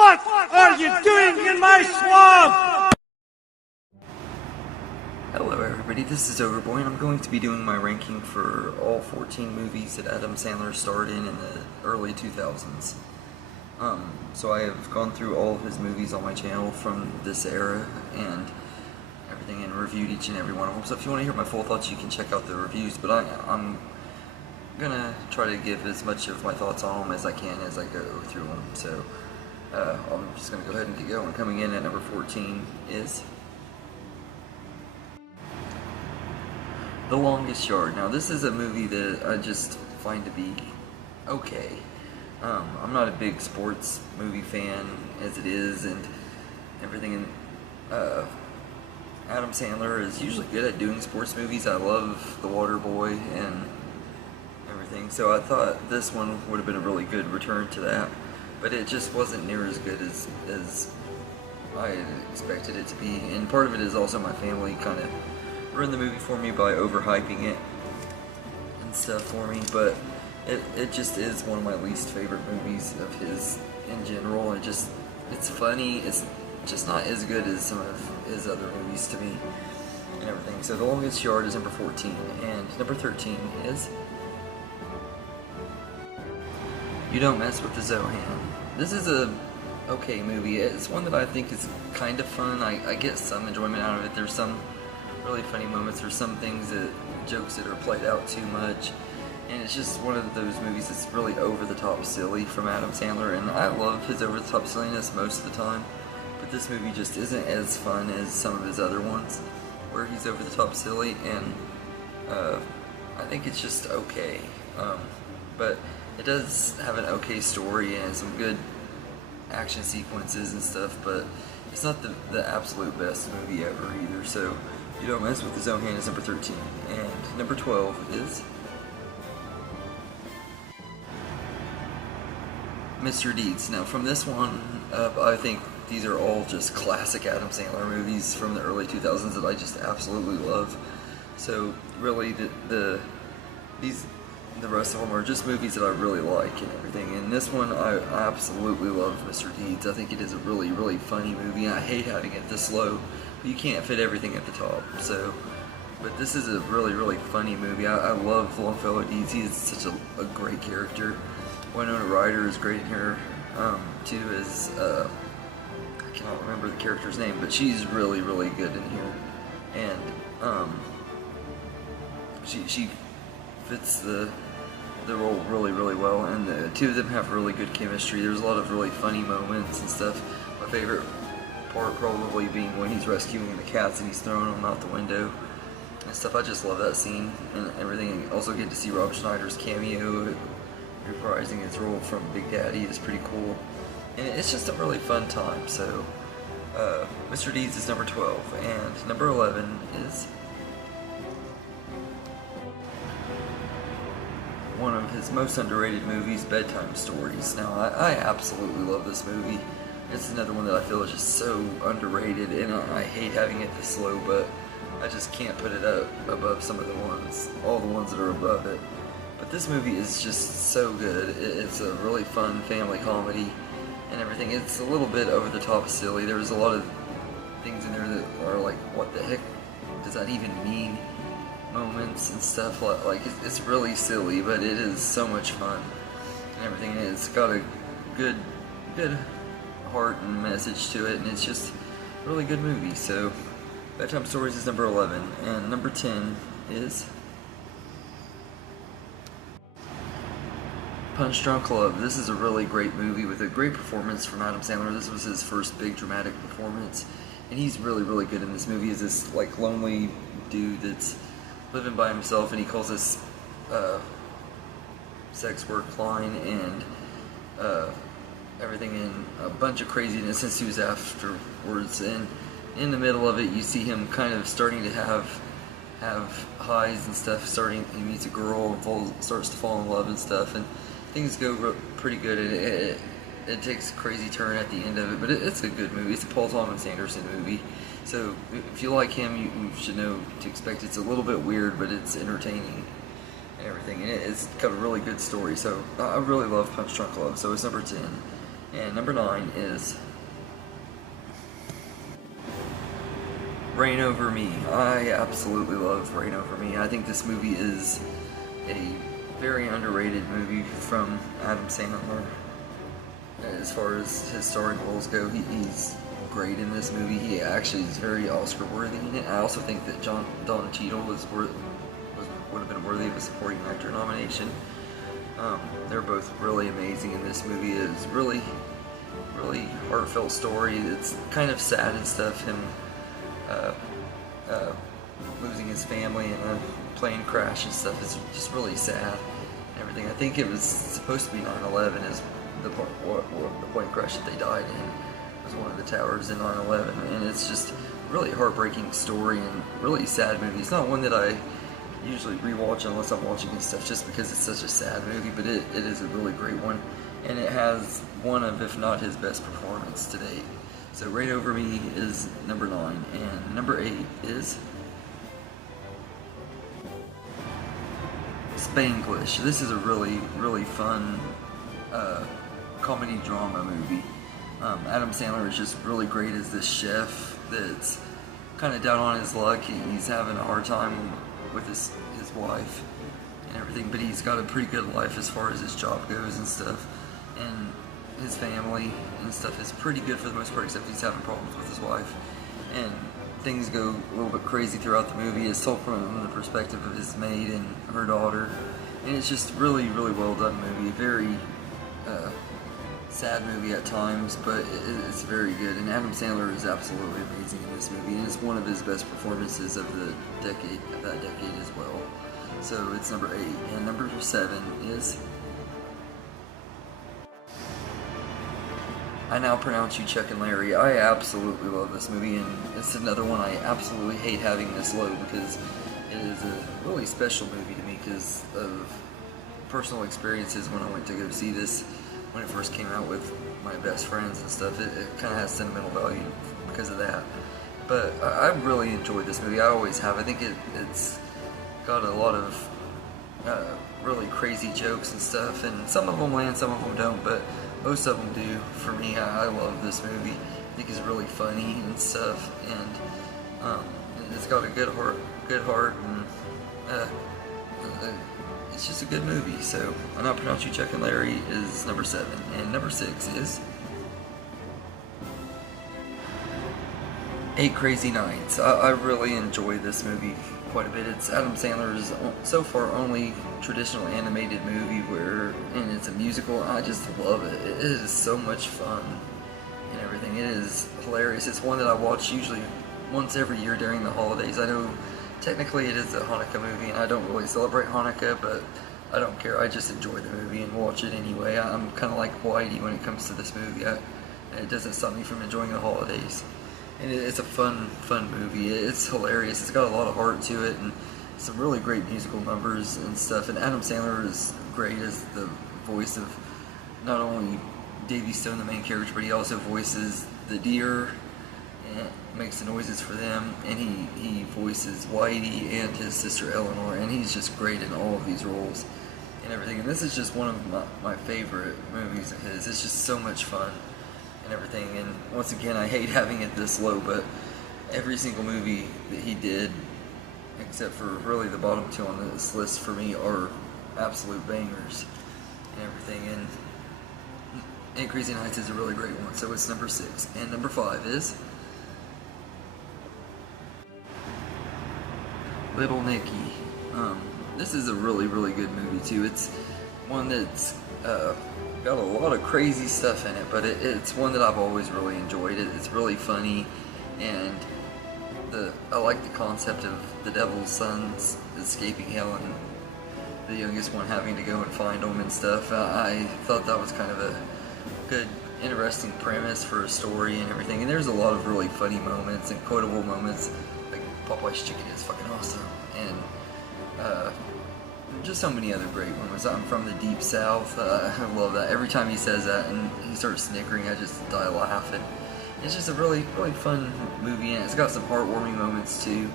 What are you doing in my swamp? Hello everybody, this is Overboy, and I'm going to be doing my ranking for all 14 movies that Adam Sandler starred in the early 2000s. So I have gone through all of his movies on my channel from this era and everything, and reviewed each and every one of them. So if you want to hear my full thoughts, you can check out the reviews, but I'm gonna try to give as much of my thoughts on them as I can as I go through them. So I'm just gonna go ahead and get going. Coming in at number 14 is The Longest Yard. Now this is a movie that I just find to be okay. I'm not a big sports movie fan as it is and everything, and Adam Sandler is usually good at doing sports movies. I love The Water Boy and everything, so I thought this one would have been a really good return to that, but it just wasn't near as good as I had expected it to be, and part of it is also my family kind of ruined the movie for me by overhyping it and stuff for me, but it just is one of my least favorite movies of his in general. It's funny, it's just not as good as some of his other movies to me and everything. So The Longest Yard is number 14, and number 13 is You Don't Mess with the Zohan. This is a okay movie. It's one that I think is kind of fun. I get some enjoyment out of it. There's some really funny moments. There's some jokes that are played out too much. And it's just one of those movies that's really over-the-top silly from Adam Sandler, and I love his over-the-top silliness most of the time, but this movie just isn't as fun as some of his other ones, where he's over-the-top silly, and I think it's just okay. But it does have an okay story and some good action sequences and stuff, but it's not the absolute best movie ever either. So You Don't Mess with the Zohan is number 13, and number 12 is Mr. Deeds. Now from this one up, I think these are all just classic Adam Sandler movies from the early 2000s that I just absolutely love. So really the rest of them are just movies that I really like and everything. And this one, I absolutely love Mr. Deeds. I think it is a really, really funny movie. I hate having it this low, but you can't fit everything at the top. So, but this is a really, really funny movie. I love Longfellow Deeds. He is such a great character. Winona Ryder is great in here, too, as, I cannot remember the character's name, but she's really, really good in here, and, she fits the role really, really well, and the two of them have really good chemistry. There's a lot of really funny moments and stuff. My favorite part probably being when he's rescuing the cats and he's throwing them out the window and stuff. I just love that scene and everything. Also get to see Rob Schneider's cameo, reprising his role from Big Daddy is pretty cool, and it's just a really fun time. So Mr. Deeds is number 12, and number 11 is one of his most underrated movies, Bedtime Stories. Now I absolutely love this movie. It's another one that I feel is just so underrated, and I hate having it this low, but I just can't put it up above some of all the ones that are above it. But this movie is just so good. It's a really fun family comedy and everything. It's a little bit over the top silly. There's a lot of things in there that are like, what the heck does that even mean? Moments and stuff like it's really silly, but it is so much fun and everything. And it's got a good heart and message to it, and it's just a really good movie. So Bedtime Stories is number 11, and number 10 is Punch Drunk Love. This is a really great movie with a great performance from Adam Sandler. This was his first big dramatic performance, and he's really, really good in this movie. He's this like lonely dude that's living by himself, and he calls this sex work line and everything, and a bunch of craziness ensues afterwards. And in the middle of it, you see him kind of starting to have highs and stuff. He meets a girl and starts to fall in love and stuff, and things go pretty good. It takes a crazy turn at the end of it, but it's a good movie. It's a Paul Thomas Anderson movie, so if you like him, you should know to expect. It's a little bit weird, but it's entertaining and everything, and it's got a really good story. So I really love Punch Drunk Love, so it's number 10. And number 9 is Reign Over Me. I absolutely love Reign Over Me. I think this movie is a very underrated movie from Adam Sandler. As far as his starring roles go, he's great in this movie. He actually is very Oscar worthy in it. I also think that Don Cheadle would have been worthy of a supporting actor nomination. They're both really amazing in this movie. It's really heartfelt story. It's kind of sad and stuff. Him losing his family in a plane crash and stuff is just really sad and everything. I think it was supposed to be 9/11 is the plane crash that they died in was one of the towers in 9/11, and it's just a really heartbreaking story and really sad movie. It's not one that I usually rewatch unless I'm watching this stuff just because it's such a sad movie, but it is a really great one, and it has one of, if not his best performance to date. So Reign Over Me is number 9, and number 8 is Spanglish. This is a really fun comedy drama movie. Adam Sandler is just really great as this chef that's kind of down on his luck. He's having a hard time with his wife and everything, but he's got a pretty good life as far as his job goes and stuff, and his family and stuff is pretty good for the most part, except he's having problems with his wife, and things go a little bit crazy throughout the movie. It's told from the perspective of his maid and her daughter, and it's just really well done movie. Very sad movie at times, but it's very good, and Adam Sandler is absolutely amazing in this movie, and it's one of his best performances of that decade as well. So it's number 8, and number 7 is I Now Pronounce You Chuck and Larry. I absolutely love this movie, and it's another one I absolutely hate having this low because it is a really special movie to me because of personal experiences when I went to go see this when it first came out with my best friends and stuff. It kind of has sentimental value because of that. But I really enjoyed this movie. I always have. I think it's got a lot of really crazy jokes and stuff, and some of them land, some of them don't, but most of them do. For me, I love this movie. I think it's really funny and stuff, and it's got a good heart, and it's just a good movie. So I Now Pronounce You Chuck and Larry is number 7, and number 6 is 8 Crazy Nights. I really enjoy this movie quite a bit. It's Adam Sandler's so far only traditional animated movie and it's a musical. I just love it. It is so much fun and everything. It is hilarious. It's one that I watch usually once every year during the holidays. I know technically it is a Hanukkah movie, and I don't really celebrate Hanukkah, but I don't care. I just enjoy the movie and watch it anyway. I'm kind of like Whitey when it comes to this movie. It doesn't stop me from enjoying the holidays. And it's a fun movie. It's hilarious. It's got a lot of heart to it, and some really great musical numbers and stuff. And Adam Sandler is great as the voice of not only Davy Stone, the main character, but he also voices the deer and makes the noises for them, and he voices Whitey and his sister Eleanor, and he's just great in all of these roles and everything. And this is just one of my favorite movies of his. It's just so much fun and everything. And once again, I hate having it this low, but every single movie that he did, except for really the bottom 2 on this list for me, are absolute bangers and everything. And 8 Crazy Nights is a really great one, so it's number 6. And number 5 is Little Nicky. This is a really good movie too. It's one that's got a lot of crazy stuff in it, but it's one that I've always really enjoyed. It's really funny, and I like the concept of the devil's sons escaping hell and the youngest one having to go and find them and stuff. I thought that was kind of a good, interesting premise for a story and everything. And there's a lot of really funny moments and quotable moments, like Popeye's chicken is fucking awesome, and just so many other great ones. I'm from the deep south. I love that. Every time he says that and he starts snickering, I just die laughing. It's just a really fun movie, and it's got some heartwarming moments too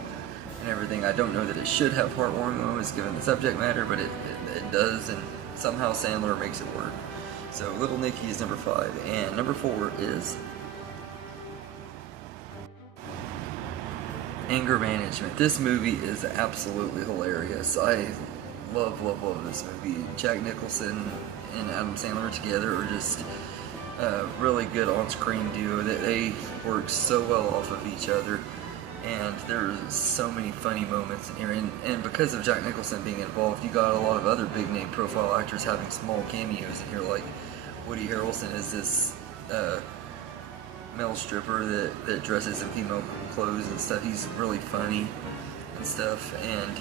and everything. I don't know that it should have heartwarming moments given the subject matter, but it does, and somehow Sandler makes it work. So Little Nicky is number 5, and number 4 is Anger Management. This movie is absolutely hilarious. I love this movie. Jack Nicholson and Adam Sandler together are just a really good on-screen duo. They work so well off of each other, and there's so many funny moments in here. And because of Jack Nicholson being involved, you got a lot of other big-name profile actors having small cameos in here, like Woody Harrelson is this male stripper that dresses in female clothes and stuff. He's really funny and stuff. And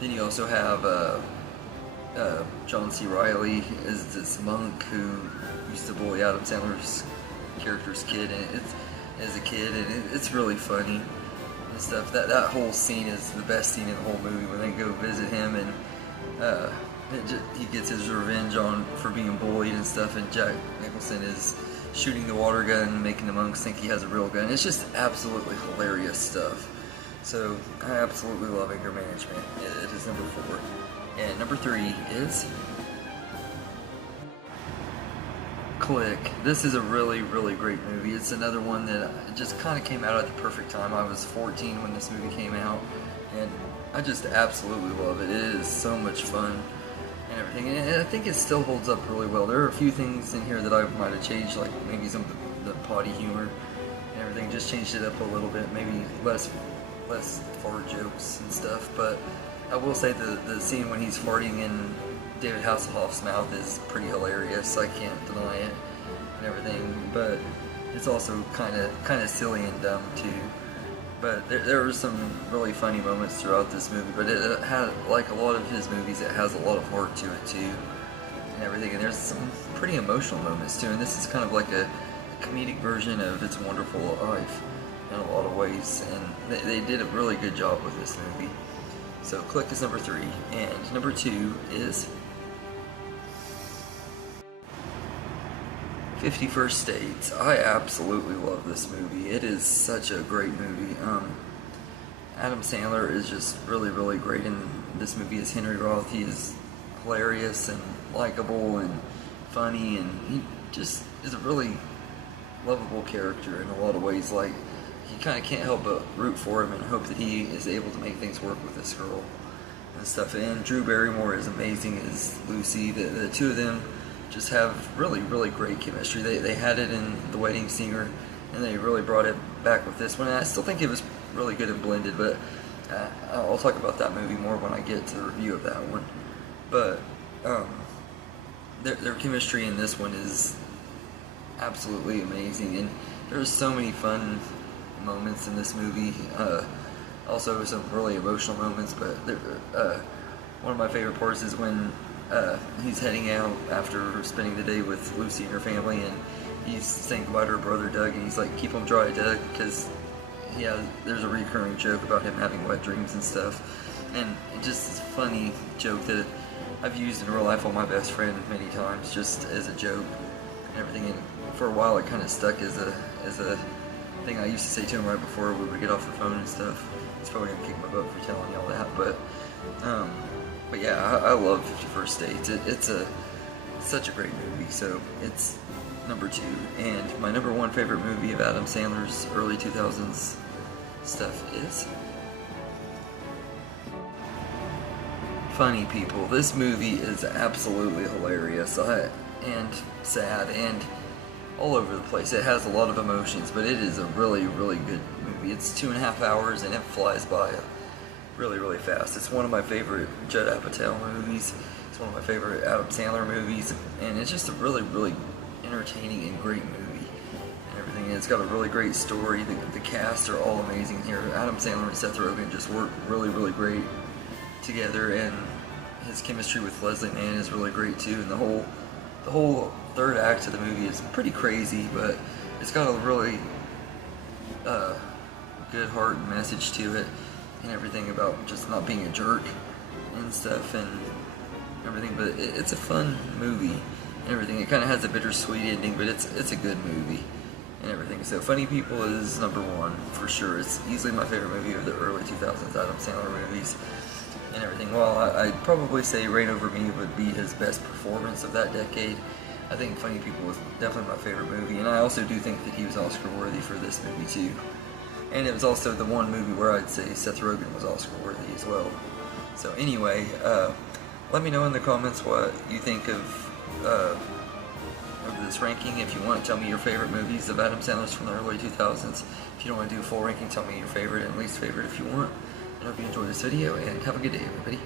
then you also have John C. Reilly is this monk who used to bully Adam Sandler's character's kid, and it's really funny and stuff. That whole scene is the best scene in the whole movie when they go visit him, and he gets his revenge for being bullied and stuff, and Jack Nicholson is shooting the water gun, making the monks think he has a real gun. It's just absolutely hilarious stuff. So I absolutely love Anger Management. It is number 4. And number 3 is Click. This is a really great movie. It's another one that just kind of came out at the perfect time. I was 14 when this movie came out, and I just absolutely love it. It is so much fun and everything, and I think it still holds up really well. There are a few things in here that I might have changed, like maybe some of the potty humor and everything, just changed it up a little bit, maybe less fart jokes and stuff. But I will say the scene when he's farting in David Hasselhoff's mouth is pretty hilarious. I can't deny it and everything, but it's also kind of silly and dumb too. But there were some really funny moments throughout this movie, but it had, like a lot of his movies, it has a lot of heart to it too and everything, and there's some pretty emotional moments too, and this is kind of like a comedic version of It's a Wonderful Life in a lot of ways, and they did a really good job with this movie. So Click is number 3, and number 2 is 50 First Dates. I absolutely love this movie. It is such a great movie. Adam Sandler is just really great in this movie as Henry Roth. He is hilarious and likable and funny, and he just is a really lovable character in a lot of ways. Like, you kind of can't help but root for him and hope that he is able to make things work with this girl and stuff. And Drew Barrymore is amazing as Lucy. The two of them just have really great chemistry. They had it in The Wedding Singer, and they really brought it back with this one. And I still think it was really good and blended, but I'll talk about that movie more when I get to the review of that one. But their chemistry in this one is absolutely amazing, and there's so many fun moments in this movie. Also some really emotional moments, but one of my favorite parts is when he's heading out after spending the day with Lucy and her family, and he's saying goodbye to her brother Doug, and he's like, "Keep him dry, Doug," because there's a recurring joke about him having wet dreams and stuff, and just this funny joke that I've used in real life on my best friend many times, just as a joke and everything. And for a while, it kind of stuck as a thing I used to say to him right before we would get off the phone and stuff. He's probably gonna kick my butt for telling y'all that, but yeah, I love 50 First Dates. It's such a great movie. So it's number 2, and my number 1 favorite movie of Adam Sandler's early 2000s stuff is Funny People. This movie is absolutely hilarious and sad and all over the place. It has a lot of emotions, but it is a really good movie. It's 2.5 hours, and it flies by really fast. It's one of my favorite Judd Apatow movies. It's one of my favorite Adam Sandler movies, and it's just a really entertaining and great movie and everything. And it's got a really great story. The cast are all amazing here. Adam Sandler and Seth Rogen just work really great together, and his chemistry with Leslie Mann is really great too. And the whole third act of the movie is pretty crazy, but it's got a really good heart and message to it and everything about just not being a jerk and stuff and everything. But it's a fun movie and everything. It kind of has a bittersweet ending, but it's a good movie and everything. So Funny People is number 1 for sure. It's easily my favorite movie of the early 2000s Adam Sandler movies and everything. Well, I'd probably say Reign Over Me would be his best performance of that decade, I think Funny People was definitely my favorite movie, and I also do think that he was Oscar worthy for this movie too. And it was also the one movie where I'd say Seth Rogen was Oscar worthy as well. So anyway, let me know in the comments what you think of this ranking. If you want, tell me your favorite movies of Adam Sandler's from the early 2000s. If you don't want to do a full ranking, tell me your favorite and least favorite if you want. I hope you enjoyed this video, and have a good day, everybody.